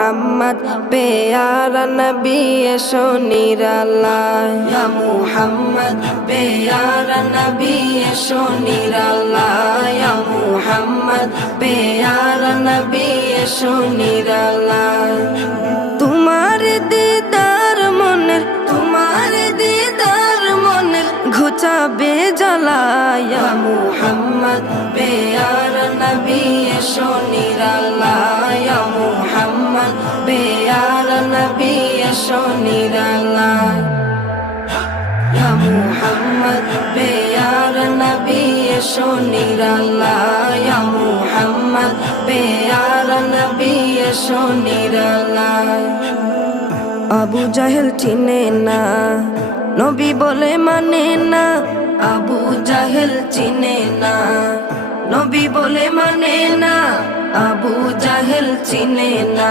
মুহাম্মদ পেয়ারা নবী এসো নিরালায় ইয়া মুহাম্মদ পেয়ারা নবী এসো নিরালায় ইয়া মুহাম্মদ পেয়ারা নবী এসো নিরালায় তোমার দিদার মনের ঘুচাবে জ্বালায় ইয়া মুহাম্মদ পেয়ারা নবী এসো নিরালায় ইয়া মুহাম্মদ পেয়ারা নবী এসো নিরালায় ইয়া মুহাম্মদ পেয়ারা নবী এসো নিরালায় ইয়া মুহাম্মদ পেয়ারা নবী এসো নিরালায় আবু জাহেল চিনে না নবী বলে মানে না আবু জাহেল চিনে না নবী বলে মানে না আবু জাহেল চিনে না